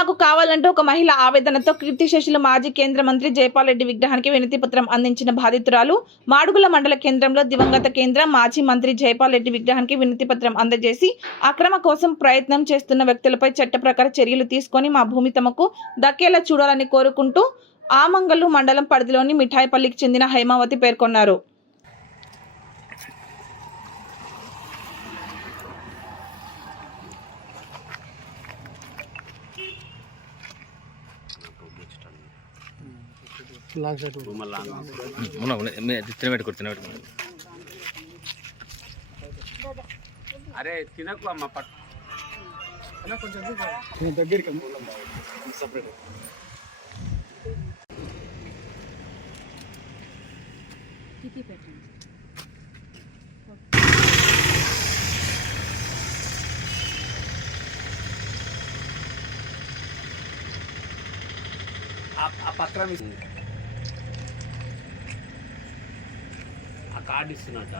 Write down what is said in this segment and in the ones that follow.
మాకు కావాలంటూ ఒక మహిళ ఆవేదనతో కీర్తిశేషులు మాజీ కేంద్ర మంత్రి జైపాల్ రెడ్డి విగ్రహానికి వినతి పత్రం అందించిన బాధితురాలు మాడుగుల మండల కేంద్రంలో దివంగత కేంద్ర మాజీ మంత్రి జైపాల్ రెడ్డి విగ్రహానికి వినతి పత్రం అందజేసి అక్రమ కోసం ప్రయత్నం చేస్తున్న వ్యక్తులపై చట్ట ప్రకార చర్యలు తీసుకొని మా భూమి తమకు దక్కేలా చూడాలని కోరుకుంటూ ఆమంగల్లు మండలం పరిధిలోని మిఠాయిపల్లికి చెందిన హైమావతి పేర్కొన్నారు. అరే తినకు అమ్మ కొంచెం దగ్గరికి సపరేట్ పెట్టండి. ఆ పత్రం ఆ కార్డు ఇస్తున్నట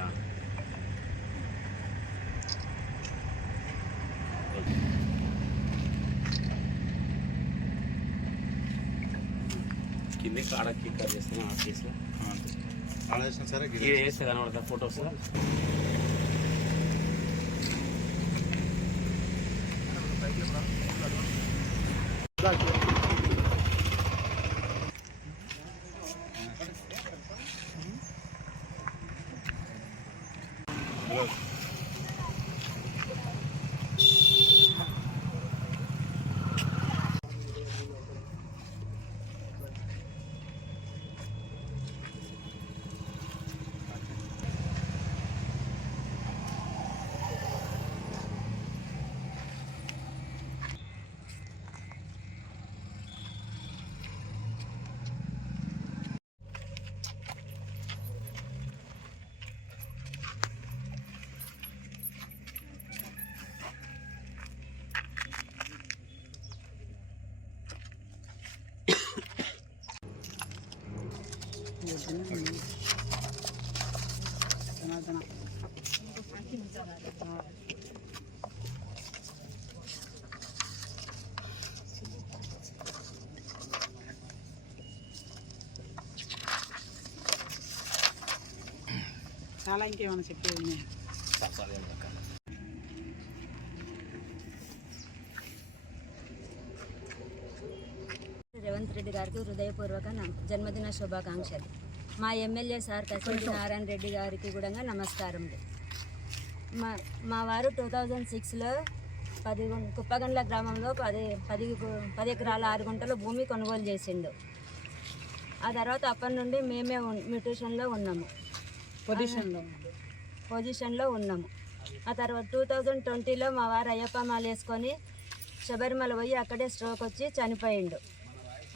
కింద కాడ క్లిక్ చేస్తున్నా ఆ కేసులో సరే వేస్తే కనబడతా ఫొటోస్ చాలా ఇంకేమైనా చెప్పేది రేవంత్ రెడ్డి గారికి హృదయపూర్వక జన్మదిన శుభాకాంక్షలు. మా ఎమ్మెల్యే సార్ కసిరెడ్డి నారాయణ రెడ్డి గారికి కూడా నమస్కారం. మా వారు 2006లో కుప్పగండ్ల గ్రామంలో 10 ఎకరాల 6 గుంటల భూమి కొనుగోలు చేసిండు. ఆ తర్వాత అప్పటి నుండి మేమే మ్యూటేషన్లో ఉన్నాము, పొజిషన్లో ఉన్నాము. ఆ తర్వాత 2020లో మా వారు అయ్యప్ప మాల వేసుకొని శబరిమల పోయి అక్కడే స్ట్రోక్ వచ్చి చనిపోయిండు.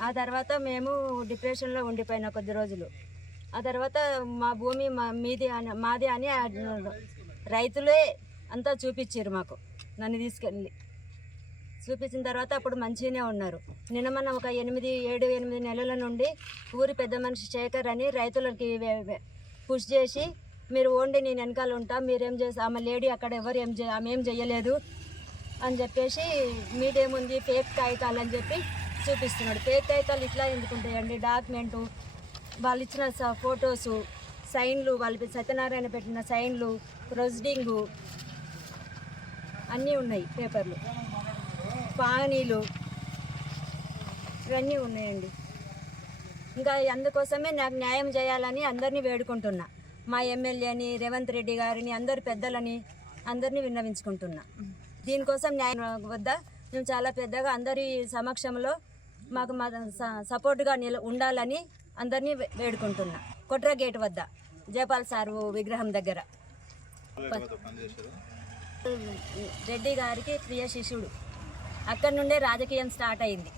ఆ తర్వాత మేము డిప్రెషన్లో ఉండిపోయిన కొద్ది రోజులు. ఆ తర్వాత మా భూమి మాది అని రైతులే అంతా చూపించారు మాకు. నన్ను తీసుకెళ్ళి చూపించిన తర్వాత అప్పుడు మంచిగానే ఉన్నారు. నిన్న మన ఒక 7-8 నెలల నుండి ఊరి పెద్ద మనిషి శేఖర్ అని రైతులకి పుష్ చేసి మీరు ఓండి నేను వెనకాల ఉంటా, మీరేం చేసి ఆమె లేడీ అక్కడ ఎవరు ఆమె ఏం చేయలేదు అని చెప్పేసి మీదేముంది ఫేక్ కాగితాలు అని చెప్పి చూపిస్తున్నాడు. ఫేక్ కాగితాలు ఇట్లా ఎందుకుంటాయండి? డాక్యుమెంటు, వాళ్ళు ఇచ్చిన ఫొటోసు, సైన్లు, వాళ్ళు సత్యనారాయణ పెట్టిన సైన్లు, ప్రొసీడింగు అన్నీ ఉన్నాయి, పేపర్లు, పానీలు ఇవన్నీ ఉన్నాయండి. ఇంకా అందుకోసమే నాకు న్యాయం చేయాలని అందరినీ వేడుకుంటున్నా. మా ఎమ్మెల్యేని, రేవంత్ రెడ్డి గారిని, అందరి పెద్దలని అందరినీ విన్నవించుకుంటున్నా. దీనికోసం న్యాయం వద్ద మేము చాలా పెద్దగా అందరి సమక్షంలో మాకు సపోర్ట్గా ఉండాలని అందరినీ వేడుకుంటున్నా. కొట్ర గేట్ వద్ద జైపాల్ సారు విగ్రహం దగ్గర రెడ్డి గారికి ప్రియ శిష్యుడు. అక్కడి నుండే రాజకీయం స్టార్ట్ అయింది.